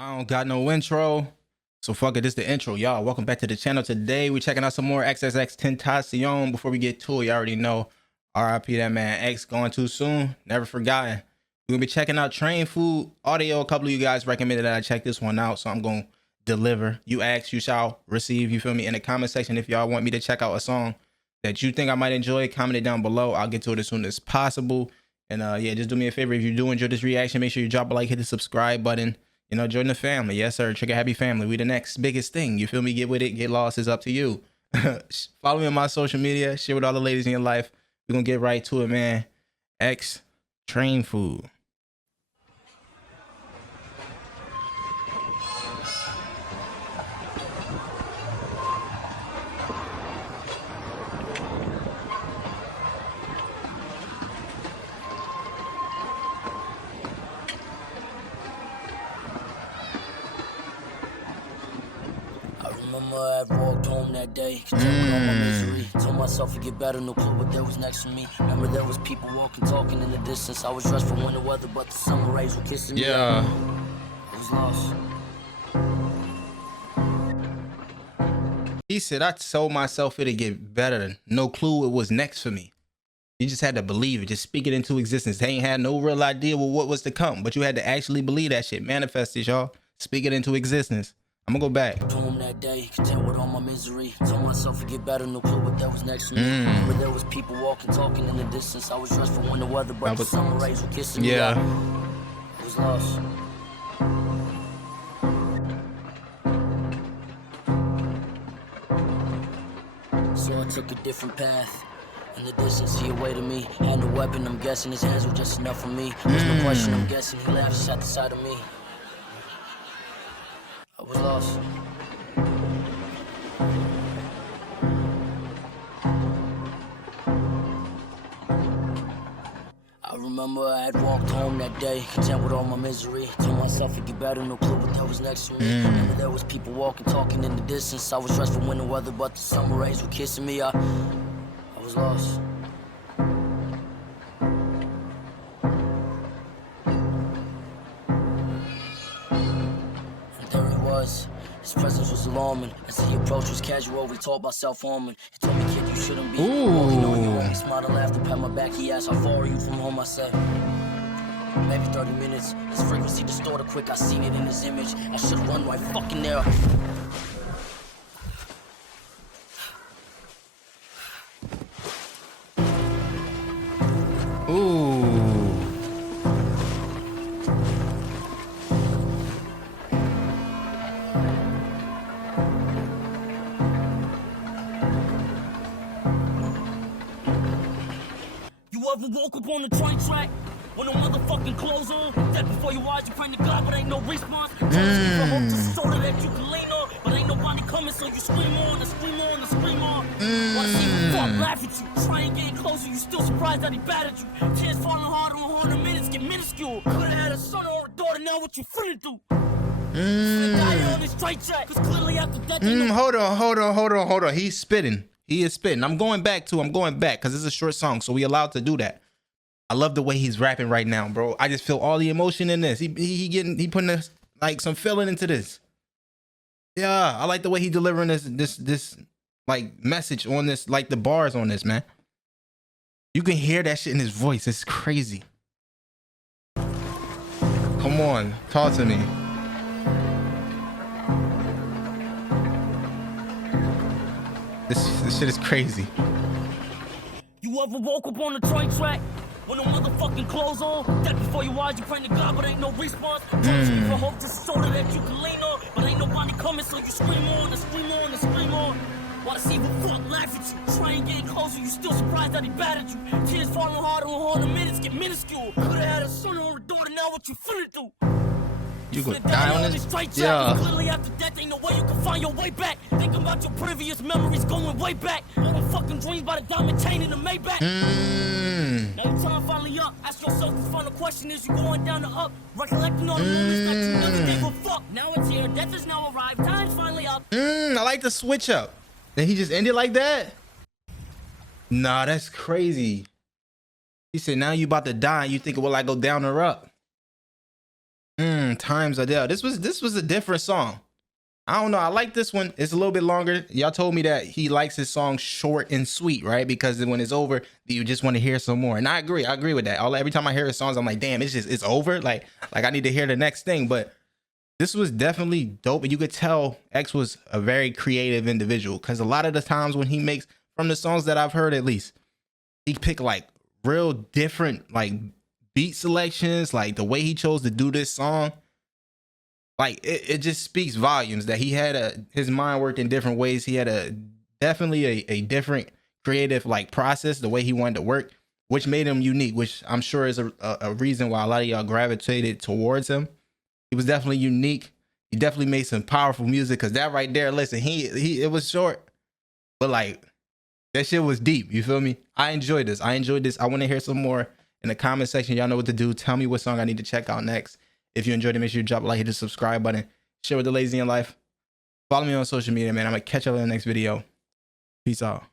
I don't got no intro. So fuck it, this the intro, y'all. Welcome back to the channel. Today we're checking out some more XXX Tentacion. Before we get to it, you already know RIP that man X going too soon. Never forgotten. We're gonna be checking out Train Food Audio. A couple of you guys recommended that I check this one out, so I'm gonna deliver. You ask, you shall receive. You feel me? In the comment section, if y'all want me to check out a song that you think I might enjoy, comment it down below. I'll get to it as soon as possible. And yeah, just do me a favor. If you do enjoy this reaction, make sure you drop a like, hit the subscribe button. You know, join the family. Yes, sir. Trigger Happy family. We the next biggest thing. You feel me? Get with it. Get lost. It's up to you. Follow me on my social media. Share with all the ladies in your life. We're going to get right to it, man. X Train Food. I remember I walked home that day, content all my misery. Told myself to get better, no clue what there was next to me. Remember there was people walking, talking in the distance. I was dressed for winter weather, but the summer rays were kissing me. Yeah. I was lost. He said, I told myself it'd get better. No clue it was next for me. You just had to believe it. Just speak it into existence. They ain't had no real idea what was to come, but you had to actually believe that shit. Manifest it, y'all. Speak it into existence. I'm gonna go back. Home that day, content with all my misery. Told myself to get better, no clue what there was next to me. Remember there was people walking, talking in the distance. I was dressed for winter weather, but the summer rays were kissing me. Yeah. I was lost. So I took a different path. In the distance, he awaited me. Had no weapon, I'm guessing his hands were just enough for me. There's no question, I'm guessing he laughed just at the sight of me. I was lost. I remember I had walked home that day, content with all my misery. Told myself it'd get better, no clue what there was next to me. Remember there was people walking, talking in the distance. I was dressed for winter weather, but the summer rays were kissing me. I was lost. And there he was. His presence was alarming. As he approached was casual, we talked about self-harming. He told me, kid, you shouldn't be. All you know, you only smiled and laughed and pat my back. He asked, how far are you from home? I said, maybe 30 minutes. His frequency distorted quick, I seen it in his image. I should run right fucking there. Ooh. You ever woke up on the train track with no motherfucking clothes on? That before your eyes, you pray to God, but ain't no response. For hope just shoulder that you can lean on, but ain't nobody coming, so you scream on and scream on and scream on. Wanna see the fuck laugh at you? Try and get closer, you still surprised that he battered you. Tears falling hard on harder minutes get minuscule. Could've had a son or a daughter, now what you finna do? Die on this straight track, 'cause clearly after that, Hold on. He's spitting. He is spitting. I'm going back because it's a short song, so we allowed to do that. I love the way he's rapping right now, bro. I just feel all the emotion in this. He putting this, like, some feeling into this. Yeah, I like the way he delivering this like message on this, like the bars on this, man. You can hear that shit in his voice. It's crazy. Come on, talk to me. This shit is crazy. You ever woke up on the train track with no motherfucking clothes on? That before your eyes, you pray to God, but ain't no response. For hope just shoulder that you can lean on, but ain't nobody coming, so you scream on and scream on and scream on. Wanna see who fuck laugh at you? Try and get closer, you still surprised that he battered you. Tears falling hard on harder minutes get minuscule. Could've had a son or a daughter, now what you finna do? You gonna die on this? Yeah. Clearly after death, ain't no way you can find your way back. Think about your previous memories going way back. All the fucking dreams by the diamond chain in the Maybach. Now your time finally up. Ask yourself the final question: is you going down or up? Recollecting all the moments that you never gave a fuck. Now it's here. Death is now arrived. Time's finally up. I like the switch up. Then he just ended like that? Nah, that's crazy. He said, now you about to die and you thinking, will I go down or up? Times Adele. This was a different song. I don't know. I like this one. It's a little bit longer. Y'all told me that he likes his songs short and sweet, right? Because when it's over, you just want to hear some more. And I agree. I agree with that. Every time I hear his songs, I'm like, damn, it's over. Like I need to hear the next thing. But this was definitely dope. And you could tell X was a very creative individual, because a lot of the times when he makes, from the songs that I've heard at least, he picked like real different like beat selections, like the way he chose to do this song. Like it just speaks volumes that he had his mind worked in different ways. He had definitely a different creative like process, the way he wanted to work, which made him unique, which I'm sure is a reason why a lot of y'all gravitated towards him. He was definitely unique. He definitely made some powerful music, because that right there, listen, it was short, but like that shit was deep. You feel me? I enjoyed this. I want to hear some more in the comment section. Y'all know what to do. Tell me what song I need to check out next. If you enjoyed it, make sure you drop a like, hit the subscribe button, share with the lazy in life. Follow me on social media, man. I'm going to catch y'all in the next video. Peace out.